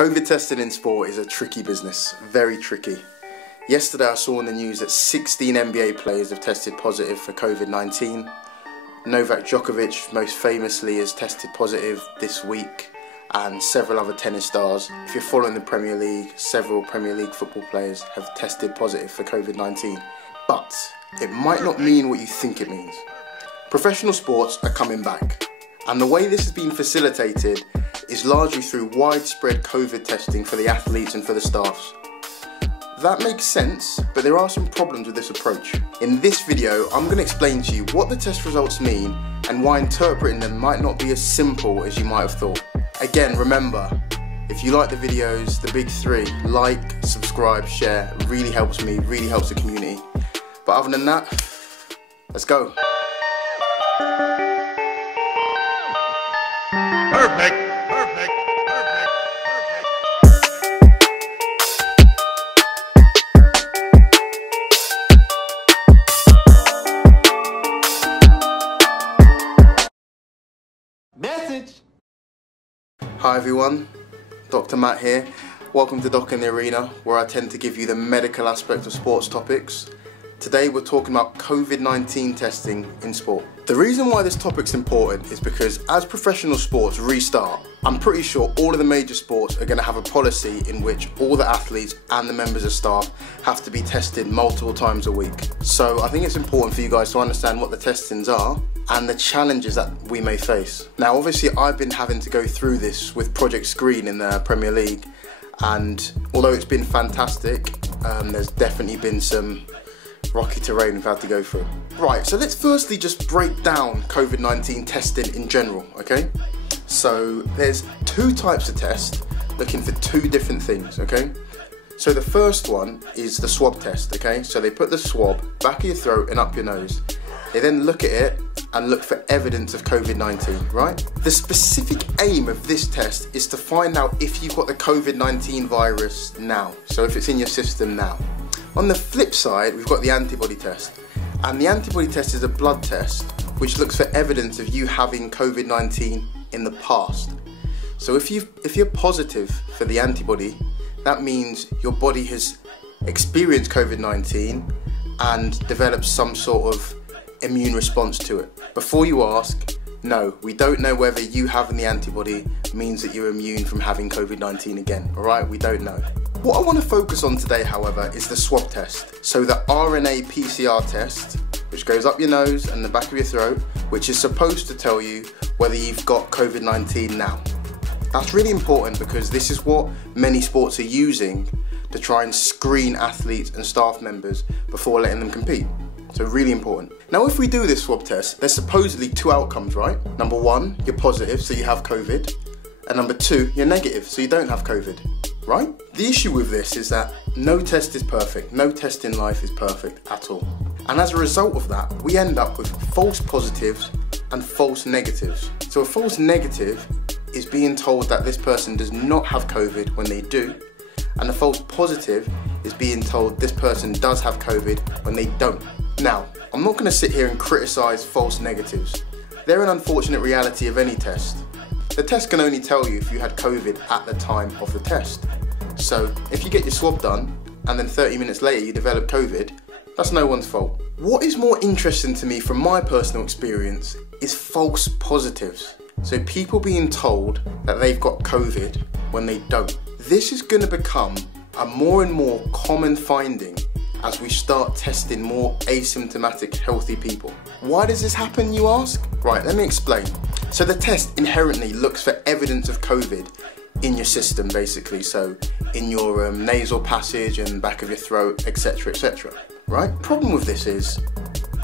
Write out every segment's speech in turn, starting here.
COVID testing in sport is a tricky business, very tricky. Yesterday I saw in the news that 16 NBA players have tested positive for COVID-19. Novak Djokovic most famously has tested positive this week, and several other tennis stars. If you're following the Premier League, several Premier League football players have tested positive for COVID-19. But it might not mean what you think it means. Professional sports are coming back, and the way this has been facilitated is largely through widespread COVID testing for the athletes and for the staffs. That makes sense, but there are some problems with this approach. In this video, I'm going to explain to you what the test results mean and why interpreting them might not be as simple as you might have thought. Again, remember, if you like the videos, the big three, like, subscribe, share, really helps me, really helps the community. But other than that, let's go. Perfect. Message. Hi everyone, Dr. Matt here. Welcome to Doc in the Arena, where I tend to give you the medical aspect of sports topics. Today we're talking about COVID-19 testing in sport. The reason why this topic's important is because as professional sports restart, I'm pretty sure all of the major sports are going to have a policy in which all the athletes and the members of staff have to be tested multiple times a week. So I think it's important for you guys to understand what the testings are and the challenges that we may face. Now obviously I've been having to go through this with Project Screen in the Premier League, and although it's been fantastic, there's definitely been some rocky terrain we've had to go through. Right, so let's firstly just break down COVID-19 testing in general, okay? So there's two types of tests looking for two different things, okay? So the first one is the swab test, okay? So they put the swab back of your throat and up your nose. They then look at it and look for evidence of COVID-19, right? The specific aim of this test is to find out if you've got the COVID-19 virus now, so if it's in your system now. On the flip side, we've got the antibody test. And the antibody test is a blood test which looks for evidence of you having COVID-19 in the past. So if you're positive for the antibody, that means your body has experienced COVID-19 and developed some sort of immune response to it. Before you ask, no, we don't know whether you having the antibody means that you're immune from having COVID-19 again, alright? We don't know. What I want to focus on today, however, is the swab test. So the RNA PCR test, which goes up your nose and the back of your throat, which is supposed to tell you whether you've got COVID-19 now. That's really important because this is what many sports are using to try and screen athletes and staff members before letting them compete. So really important. Now if we do this swab test, there's supposedly two outcomes, right? Number one, you're positive, so you have COVID. And number two, you're negative, so you don't have COVID, right? The issue with this is that no test is perfect. No test in life is perfect at all. And as a result of that, we end up with false positives and false negatives. So a false negative is being told that this person does not have COVID when they do. And a false positive is being told this person does have COVID when they don't. Now, I'm not going to sit here and criticise false negatives. They're an unfortunate reality of any test. The test can only tell you if you had COVID at the time of the test. So if you get your swab done and then 30 minutes later you develop COVID, that's no one's fault. What is more interesting to me from my personal experience is false positives. So people being told that they've got COVID when they don't. This is going to become a more and more common finding as we start testing more asymptomatic healthy people. Why does this happen, you ask? Right, let me explain. So the test inherently looks for evidence of COVID in your system, basically. So in your nasal passage and back of your throat, etc, etc, right? Problem with this is,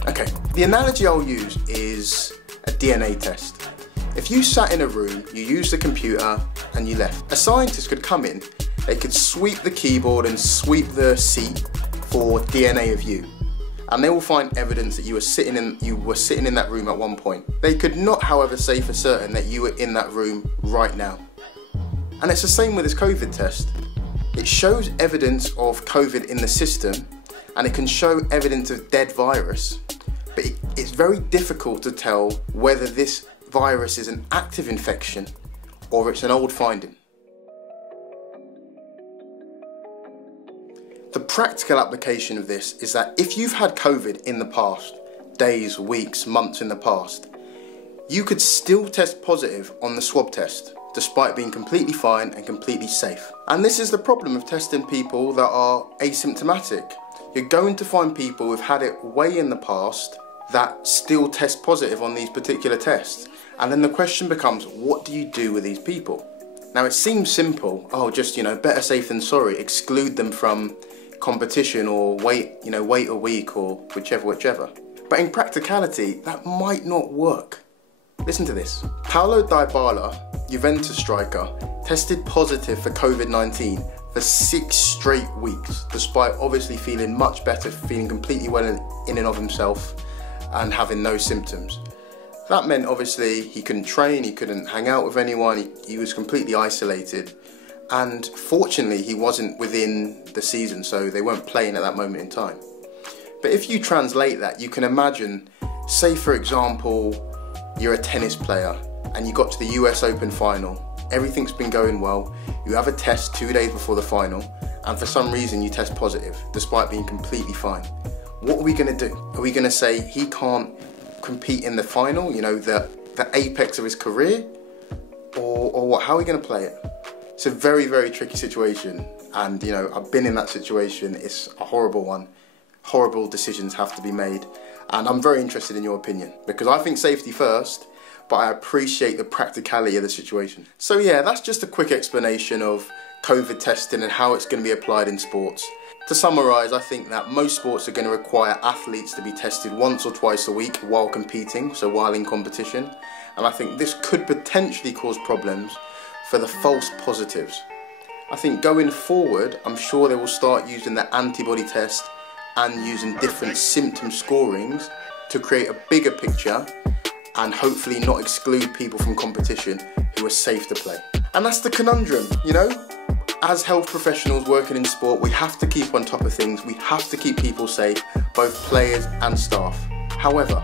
okay, the analogy I'll use is a DNA test. If you sat in a room, you used the computer and you left, a scientist could come in, they could sweep the keyboard and sweep the seat for DNA of you, and they will find evidence that you were sitting in that room at one point. They could not, however, say for certain that you were in that room right now. And it's the same with this COVID test. It shows evidence of COVID in the system, and it can show evidence of dead virus, but it's very difficult to tell whether this virus is an active infection or it's an old finding. The practical application of this is that if you've had COVID in the past, days, weeks, months in the past, you could still test positive on the swab test, despite being completely fine and completely safe. And this is the problem of testing people that are asymptomatic. You're going to find people who've had it way in the past that still test positive on these particular tests. And then the question becomes, what do you do with these people? Now it seems simple, just better safe than sorry, exclude them from competition or wait a week or whichever. But in practicality, that might not work. Listen to this. Paulo Dybala, Juventus striker, tested positive for COVID-19 for 6 straight weeks, despite obviously feeling much better, feeling completely well in and of himself and having no symptoms. That meant obviously he couldn't train, he couldn't hang out with anyone, he was completely isolated. And fortunately he wasn't within the season, so they weren't playing at that moment in time. But if you translate that, you can imagine, say for example, you're a tennis player and you got to the US Open final, everything's been going well, you have a test 2 days before the final, and for some reason you test positive, despite being completely fine. What are we going to do? Are we going to say he can't compete in the final, the apex of his career? Or what? How are we going to play it? It's a very, very tricky situation, and I've been in that situation. It's a horrible one. Horrible decisions have to be made, and I'm very interested in your opinion, because I think safety first, but I appreciate the practicality of the situation. So yeah, that's just a quick explanation of COVID testing and how it's going to be applied in sports. To summarise, I think that most sports are going to require athletes to be tested once or twice a week while competing, so while in competition, and I think this could potentially cause problems for the false positives. I think going forward, I'm sure they will start using the antibody test and using different symptom scorings to create a bigger picture and hopefully not exclude people from competition who are safe to play. And that's the conundrum, As health professionals working in sport, we have to keep on top of things. We have to keep people safe, both players and staff. However,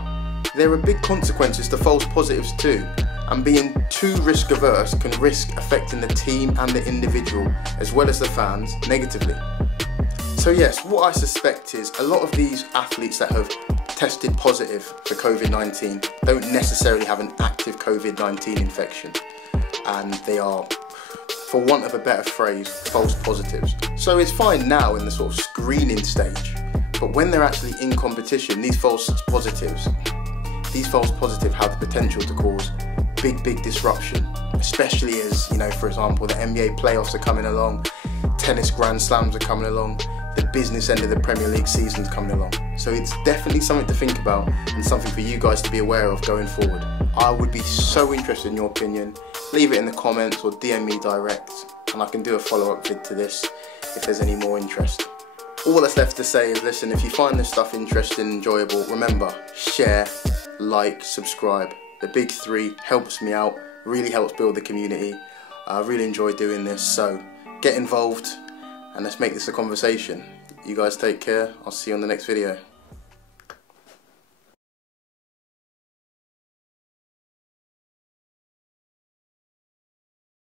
there are big consequences to false positives too, and being too risk averse can risk affecting the team and the individual, as well as the fans, negatively. So yes, what I suspect is a lot of these athletes that have tested positive for COVID-19 don't necessarily have an active COVID-19 infection, and they are, for want of a better phrase, false positives. So it's fine now in the sort of screening stage, but when they're actually in competition, these false positives have the potential to cause big disruption, especially as, for example, the NBA playoffs are coming along, tennis Grand Slams are coming along, the business end of the Premier League season's coming along. So it's definitely something to think about and something for you guys to be aware of going forward. I would be so interested in your opinion. Leave it in the comments or DM me direct, and I can do a follow-up vid to this if there's any more interest. All that's left to say is, listen, if you find this stuff interesting and enjoyable, remember, share, like, subscribe. The big 3 helps me out, really helps build the community. I really enjoy doing this, so get involved and let's make this a conversation. You guys take care. I'll see you on the next video.